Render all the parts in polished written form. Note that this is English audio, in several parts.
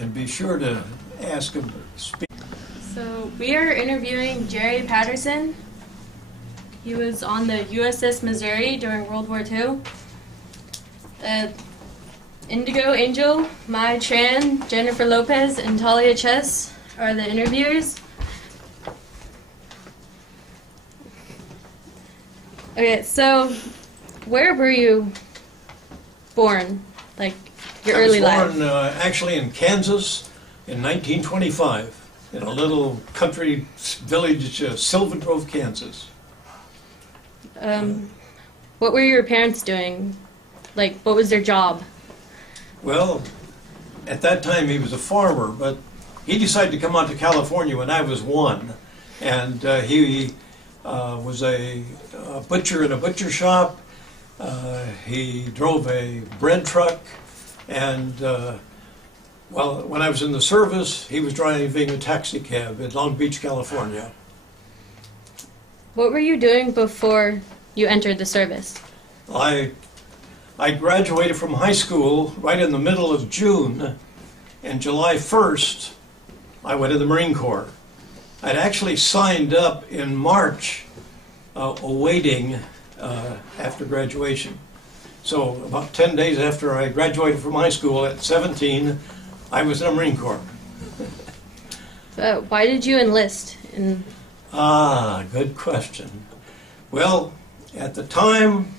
and be sure to ask him to speak. So we are interviewing Jerry Patterson. He was on the U.S.S. Missouri during World War II. Indigo, Angell, Tran, Jenifer, Lopez, and Talia U.S.S. are the interviewers. Okay, so where were you born? Like your early life? I was born actually in Kansas in 1925, in a little country village, Sylvan Grove, Kansas. What were your parents doing? Like, what was their job? Well, at that time he was a farmer, but he decided to come out to California when I was 1, and he was a butcher in a butcher shop. He drove a bread truck, and well, when I was in the service, he was driving a taxi cab in Long Beach, California. What were you doing before you entered the service? I graduated from high school right in the middle of June, and July 1st, I went to the Marine Corps. I'd actually signed up in March, awaiting after graduation. So about 10 days after I graduated from high school at 17, I was in the Marine Corps. So why did you enlist? Good question. Well, at the time,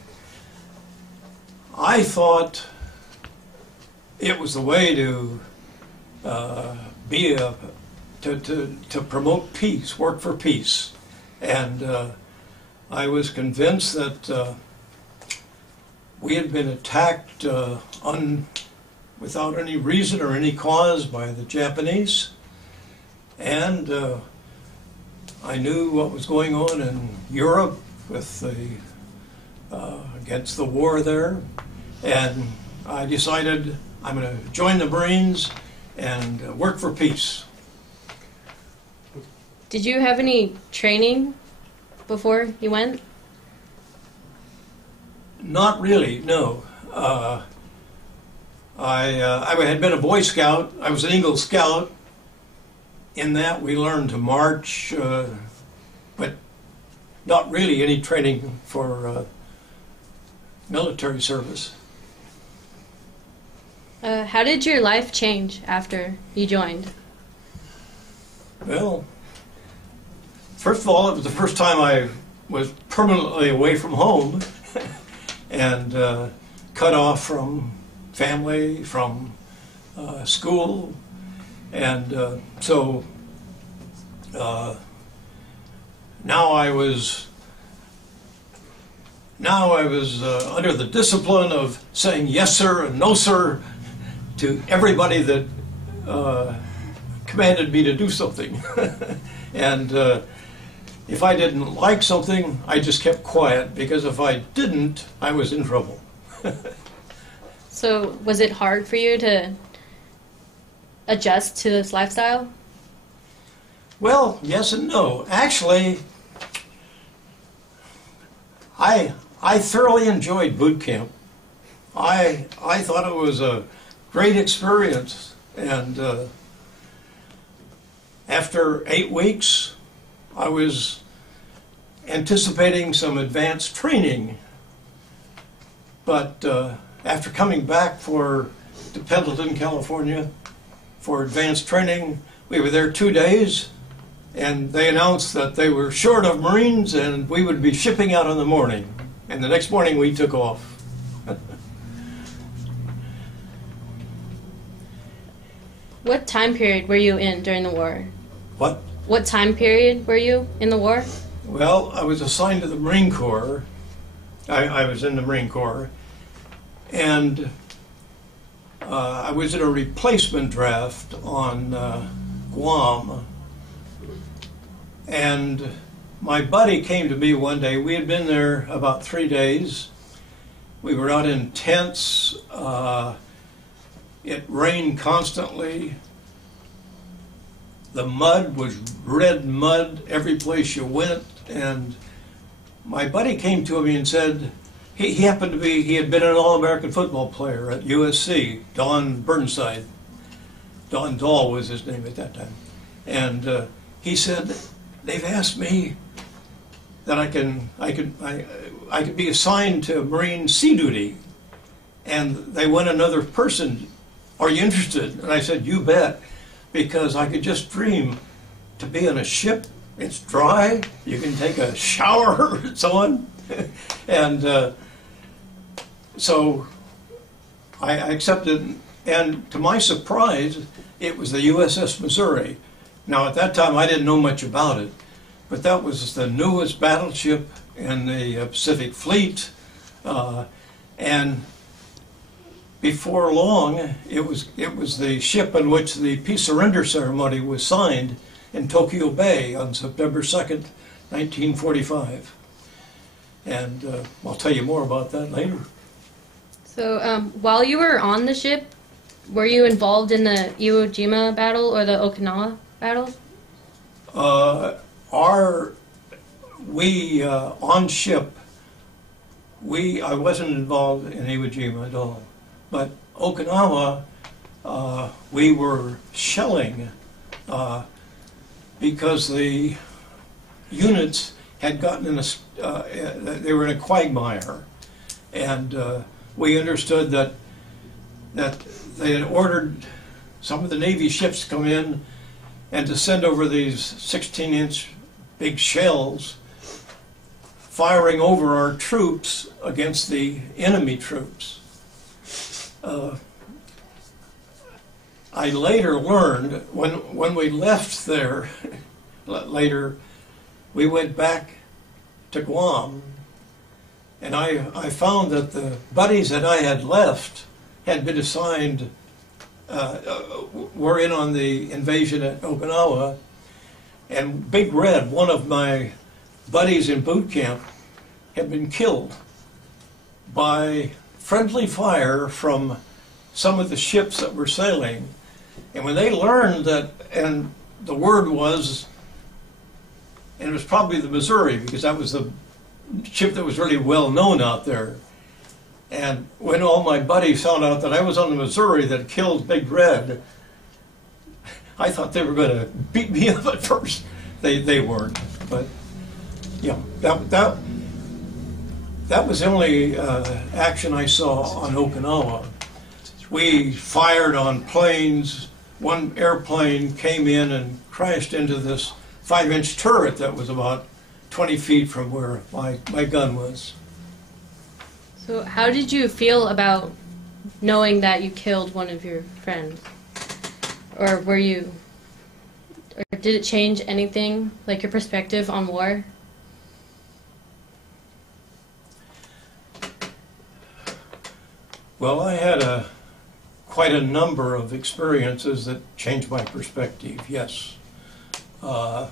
I thought it was the way to to promote peace, work for peace, and I was convinced that we had been attacked without any reason or any cause by the Japanese, and I knew what was going on in Europe with against the war there, and I decided I'm going to join the Marines and work for peace. Did you have any training before you went? Not really, no. I had been a Boy Scout. I was an Eagle Scout. In that we learned to march, but not really any training for military service. How did your life change after you joined? Well, first of all, it was the first time I was permanently away from home and cut off from family, from school, and so now I was under the discipline of saying yes sir and no sir to everybody that commanded me to do something. And if I didn't like something, I just kept quiet, because if I didn't, I was in trouble. So was it hard for you to adjust to this lifestyle? Well, yes and no. Actually, I thoroughly enjoyed boot camp. I thought it was a great experience, and after 8 weeks, I was anticipating some advanced training. But after coming back to Pendleton, California, for advanced training, we were there 2 days, and they announced that they were short of Marines and we would be shipping out in the morning. And the next morning we took off. What time period were you in during the war? What? What time period were you in the war? Well, I was assigned to the Marine Corps. I was in the Marine Corps, and I was in a replacement draft on Guam, and my buddy came to me one day. We had been there about 3 days. We were out in tents. It rained constantly. The mud was red mud every place you went, and my buddy came to me and said, he happened to be, he had been an All-American football player at U.S.S, Don Burnside. Don Dahl was his name at that time. And he said, they've asked me that I could be assigned to Marine sea duty, and they want another person. Are you interested? And I said, you bet, because I could just dream to be on a ship. It's dry, you can take a shower and so on. And so I accepted, and to my surprise, it was the U.S.S. Missouri. Now at that time I didn't know much about it, but that was the newest battleship in the Pacific Fleet, and before long it was the ship in which the peace surrender ceremony was signed in Tokyo Bay on September 2nd, 1945. And I'll tell you more about that later. So while you were on the ship, were you involved in the Iwo Jima battle or the Okinawa battle? On ship, I wasn't involved in Iwo Jima at all. But Okinawa, we were shelling because the units had gotten in they were in a quagmire, and we understood that they had ordered some of the Navy ships to come in and to send over these 16-inch big shells, firing over our troops against the enemy troops. I later learned, when we left there, later, we went back to Guam, and I found that the buddies that I had left had been assigned, were in on the invasion at Okinawa, and Big Red, one of my buddies in boot camp, had been killed by friendly fire from some of the ships that were sailing. And when they learned that, and the word was, and it was probably the Missouri, because that was the ship that was really well known out there. And when all my buddies found out that I was on the Missouri that killed Big Red, I thought they were going to beat me up at first. They weren't, but yeah, that was the only action I saw on Okinawa. We fired on planes. One airplane came in and crashed into this 5-inch turret that was about 20 feet from where my gun was. So how did you feel about knowing that you killed one of your friends? Or did it change anything, like your perspective on war? Well, I had quite a number of experiences that changed my perspective, yes. I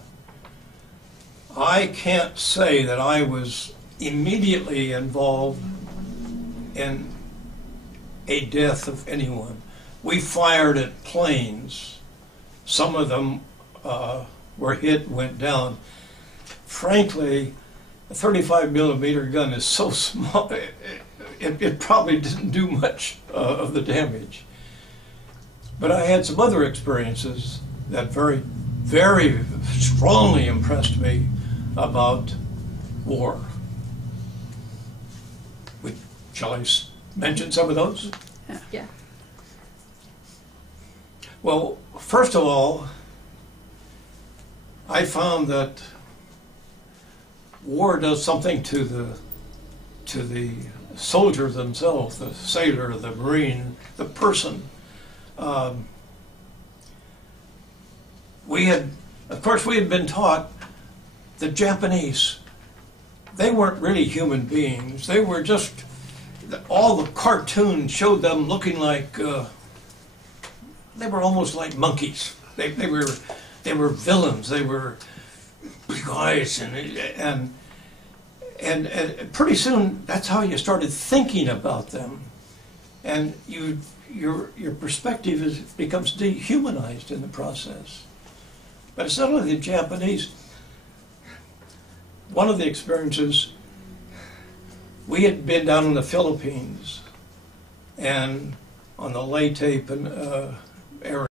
can't say that I was immediately involved in a death of anyone. We fired at planes. Some of them were hit, went down. Frankly, a 35 millimeter gun is so small, it probably didn't do much of the damage. But I had some other experiences that very, very strongly impressed me about war. Shall I mention some of those? Yeah. Well, first of all, I found that war does something to the soldier themselves, the sailor, the Marine, the person. Of course, we had been taught the Japanese, they weren't really human beings. They were just, all the cartoons showed them looking like, they were almost like monkeys. They were villains. They were big eyes, and pretty soon that's how you started thinking about them, and your perspective becomes dehumanized in the process. But it's not only the Japanese. One of the experiences, we had been down in the Philippines and on the Leyte area.